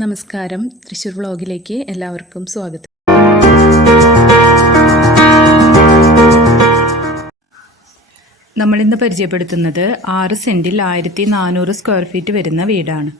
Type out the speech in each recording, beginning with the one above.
നമസ്കാരം. തൃശ്ശൂർ വ്ളോഗിലേക്ക് എല്ലാവർക്കും സ്വാഗതം. നമ്മളിന്ന് പരിചയപ്പെടുത്തുന്നത് ആറ് സെന്റിൽ ആയിരത്തി നാനൂറ് സ്ക്വയർ ഫീറ്റ് വരുന്ന വീടാണ്.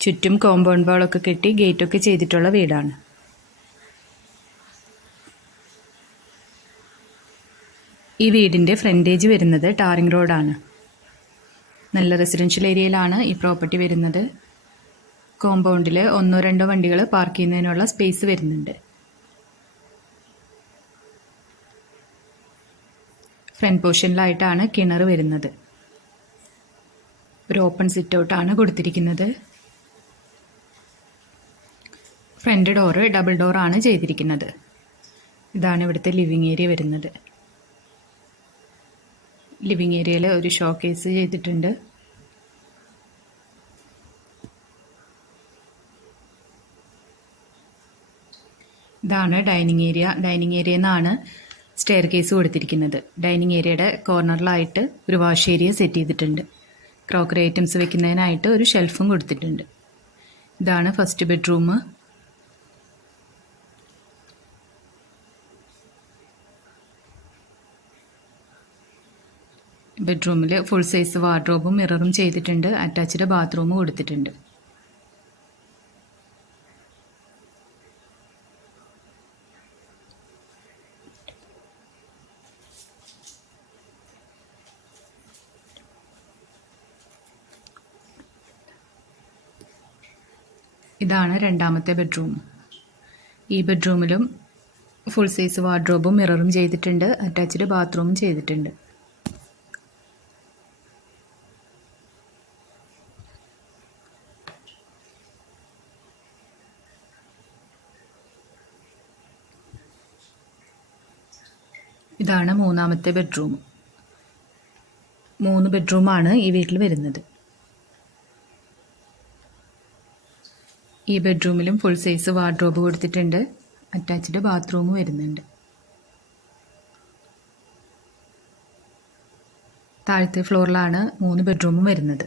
ചുറ്റും കോമ്പൗണ്ട് വാളൊക്കെ കെട്ടി ഗേറ്റൊക്കെ ചെയ്തിട്ടുള്ള വീടാണ്. ഈ വീടിന്റെ ഫ്രണ്ടേജ് വരുന്നത് ടാറിംഗ് റോഡാണ്. നല്ല റെസിഡൻഷ്യൽ ഏരിയയിലാണ് ഈ പ്രോപ്പർട്ടി വരുന്നത്. കോമ്പൗണ്ടിൽ ഒന്നോ രണ്ടോ വണ്ടികൾ പാർക്ക് ചെയ്യുന്നതിനുള്ള സ്പേസ് വരുന്നുണ്ട്. ഫ്രണ്ട് പോർഷനിലായിട്ടാണ് കിണർ വരുന്നത്. ഒരു ഓപ്പൺ സിറ്റ് ഔട്ടാണ് കൊടുത്തിരിക്കുന്നത്. ഫ്രണ്ട് ഡോറ് ഡബിൾ ഡോറാണ് ചെയ്തിരിക്കുന്നത്. ഇതാണ് ഇവിടുത്തെ ലിവിങ് ഏരിയ വരുന്നത്. ലിവിങ് ഏരിയയിൽ ഒരു ഷോക്കേസ് ചെയ്തിട്ടുണ്ട്. ഇതാണ് ഡൈനിങ് ഏരിയ. ഡൈനിങ് ഏരിയയിൽ നിന്നാണ് സ്റ്റെയർ കേസ് കൊടുത്തിരിക്കുന്നത്. ഡൈനിങ് ഏരിയയുടെ കോർണറിലായിട്ട് ഒരു വാഷ് ഏരിയ സെറ്റ് ചെയ്തിട്ടുണ്ട്. ക്രോക്കറി ഐറ്റംസ് വെക്കുന്നതിനായിട്ട് ഒരു ഷെൽഫും കൊടുത്തിട്ടുണ്ട്. ഇതാണ് ഫസ്റ്റ് ബെഡ്റൂം. ബെഡ്റൂമിൽ ഫുൾ സൈസ് വാർഡ്രോബും മിററും ചെയ്തിട്ടുണ്ട്. അറ്റാച്ച്ഡ് ബാത്റൂമും കൊടുത്തിട്ടുണ്ട്. ഇതാണ് രണ്ടാമത്തെ ബെഡ്റൂം ഈ ബെഡ്റൂമിലും ഫുൾ സൈസ് വാർഡ്രോബും മിററും ചെയ്തിട്ടുണ്ട്. അറ്റാച്ച്ഡ് ബാത്റൂമും ചെയ്തിട്ടുണ്ട്. ഇതാണ് മൂന്നാമത്തെ ബെഡ്റൂം മൂന്ന് ബെഡ്റൂമാണ് ഈ വീട്ടിൽ വരുന്നത്. ഈ ബെഡ്റൂമിലും ഫുൾ സൈസ് വാർഡ്രോബ് കൊടുത്തിട്ടുണ്ട്. അറ്റാച്ച്ഡ് ബാത്റൂം വരുന്നുണ്ട്. താഴത്തെ ഫ്ലോറിലാണ് മൂന്ന് ബെഡ്റൂമും വരുന്നത്.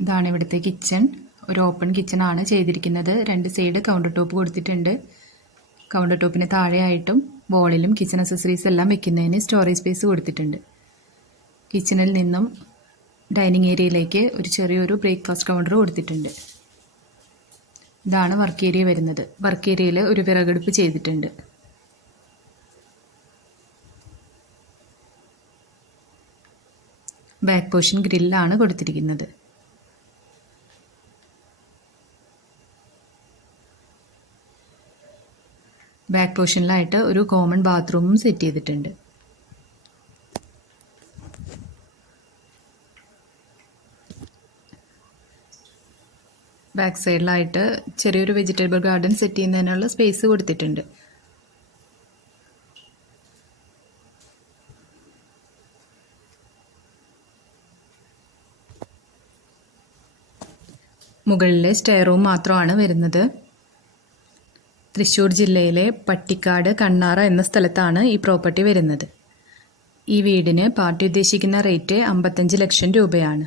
ഇതാണ് ഇവിടുത്തെ കിച്ചൺ ഒരു ഓപ്പൺ കിച്ചൺ ആണ് ചെയ്തിരിക്കുന്നത്. രണ്ട് സൈഡ് കൗണ്ടർ ടോപ്പ് കൊടുത്തിട്ടുണ്ട്. കൗണ്ടർ ടോപ്പിന് താഴെയായിട്ടും വോളിലും കിച്ചൺ അക്സസറീസ് എല്ലാം വെക്കുന്നതിന് സ്റ്റോറേജ് സ്പേസ് കൊടുത്തിട്ടുണ്ട്. കിച്ചണിൽ നിന്നും ഡൈനിങ് ഏരിയയിലേക്ക് ഒരു ചെറിയൊരു ബ്രേക്ക്ഫാസ്റ്റ് കൗണ്ടർ കൊടുത്തിട്ടുണ്ട്. ഇതാണ് വർക്ക് ഏരിയ വരുന്നത്. വർക്ക് ഏരിയയിൽ ഒരു വിറകെടുപ്പ് ചെയ്തിട്ടുണ്ട്. ബാക്ക് പോർഷൻ ഗ്രില്ലാണ് കൊടുത്തിരിക്കുന്നത്. ബാക്ക് പോർഷനിലായിട്ട് ഒരു കോമൺ ബാത്റൂമും സെറ്റ് ചെയ്തിട്ടുണ്ട്. ബാക്ക് സൈഡിലായിട്ട് ചെറിയൊരു വെജിറ്റബിൾ ഗാർഡൻ സെറ്റ് ചെയ്യുന്നതിനുള്ള സ്പേസ് കൊടുത്തിട്ടുണ്ട്. മുകളിലെ സ്റ്റെയർ റൂം മാത്രമാണ് വരുന്നത്. തൃശ്ശൂർ ജില്ലയിലെ പട്ടിക്കാട് കണ്ണാറ എന്ന സ്ഥലത്താണ് ഈ പ്രോപ്പർട്ടി വരുന്നത്. ഈ വീടിന് പാർട്ടി ഉദ്ദേശിക്കുന്ന റേറ്റ് അമ്പത്തഞ്ച് ലക്ഷം രൂപയാണ്.